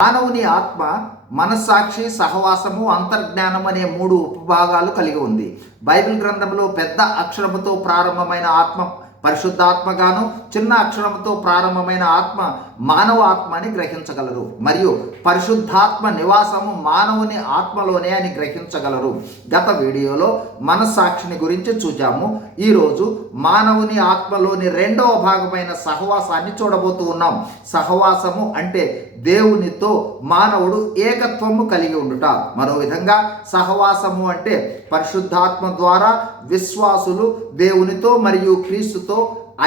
మానవుని ఆత్మ మనస్సాక్షి, సహవాసము, అంతర్జ్ఞానం అనే 3 ఉపభాగాలు కలిగి ఉంది. బైబిల్ గ్రంథంలో పెద్ద అక్షరముతో ప్రారంభమైన ఆత్మ పరిశుద్ధాత్మగాను, చిన్న అక్షరముతో ప్రారంభమైన ఆత్మ మానవ ఆత్మ అని గ్రహించగలరు. మరియు పరిశుద్ధాత్మ నివాసము మానవుని ఆత్మలోనే అని గ్రహించగలరు. గత వీడియోలో మనస్సాక్షిని గురించి చూచాము. ఈరోజు మానవుని ఆత్మలోని 2వ భాగమైన సహవాసాన్ని చూడబోతూ ఉన్నాం. సహవాసము అంటే దేవునితో మానవుడు ఏకత్వము కలిగి ఉండుట. మరో విధంగా సహవాసము అంటే పరిశుద్ధాత్మ ద్వారా విశ్వాసులు దేవునితో మరియు క్రీస్తుతో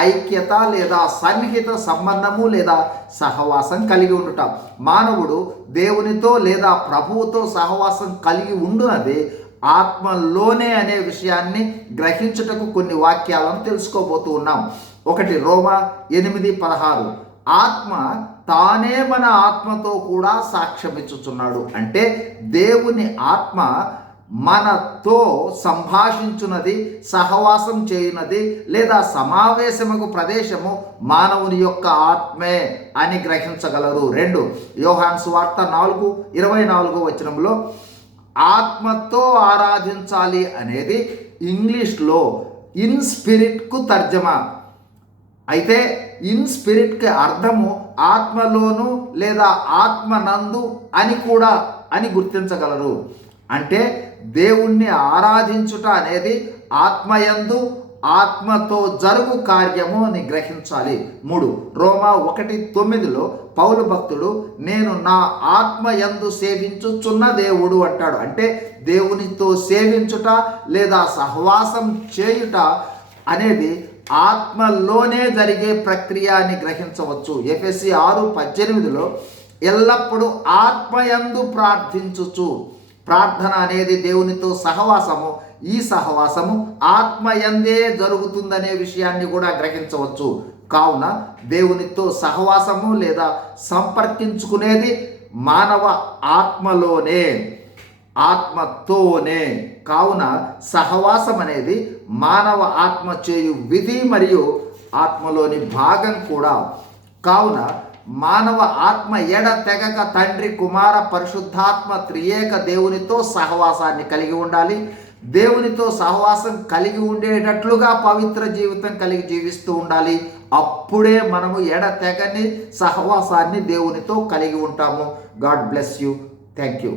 ఐక్యత లేదా సన్నిహిత సంబంధము లేదా సహవాసం కలిగి ఉండుట. మానవుడు దేవునితో లేదా ప్రభువుతో సహవాసం కలిగి ఉండునది ఆత్మలోనే అనే విషయాన్ని గ్రహించుటకు కొన్ని వాక్యాలను తెలుసుకోబోతూ ఉన్నాం. 1 రోమా 8:16 ఆత్మ తానే మన ఆత్మతో కూడా సాక్ష్యమిచ్చుచున్నాడు. అంటే దేవుని ఆత్మ మనతో సంభాషించున్నది, సహవాసం చేయున్నది లేదా సమావేశముకు ప్రదేశము మానవుని యొక్క ఆత్మే అని గ్రహించగలరు. 2 యోహాను సువార్త 4:24 ఆత్మతో ఆరాధించాలి అనేది ఇంగ్లీష్లో ఇన్ స్పిరిట్కు తర్జమా. అయితే ఇన్ స్పిరిట్కి అర్థము ఆత్మలోను లేదా ఆత్మనందు అని కూడా అని గుర్తించగలరు. అంటే దేవుణ్ణి ఆరాధించుట అనేది ఆత్మయందు ఆత్మతో జరుగు కార్యము అని గ్రహించాలి. 3 రోమా 1:9 పౌలు భక్తుడు నేను నా ఆత్మయందు సేవించుచున్న దేవుడు అంటాడు. అంటే దేవునితో సేవించుట లేదా సహవాసం చేయుట అనేది ఆత్మలోనే జరిగే ప్రక్రియ అని గ్రహించవచ్చు. ఎఫెసీ 6:18 ఎల్లప్పుడూ ఆత్మయందు ప్రార్థించుచు. ప్రార్థన అనేది దేవునితో సహవాసము. ఈ సహవాసము ఆత్మయందే జరుగుతుందనే విషయాన్ని కూడా గ్రహించవచ్చు. కావున దేవునితో సహవాసము లేదా సంపర్కించుకునేది మానవ ఆత్మలోనే, ఆత్మతోనే. కావున సహవాసం అనేది మానవ ఆత్మ చేయు విధి మరియు ఆత్మలోని భాగం కూడా. కావున మానవ ఆత్మ ఎడతెగక తండ్రి, కుమార, పరిశుద్ధాత్మ త్రియేక దేవునితో సహవాసాన్ని కలిగి ఉండాలి. దేవునితో సహవాసం కలిగి ఉండేటట్లుగా పవిత్ర జీవితం కలిగి జీవిస్తూ ఉండాలి. అప్పుడే మనము ఎడతెగని సహవాసాన్ని దేవునితో కలిగి ఉంటాము. God bless you. Thank you.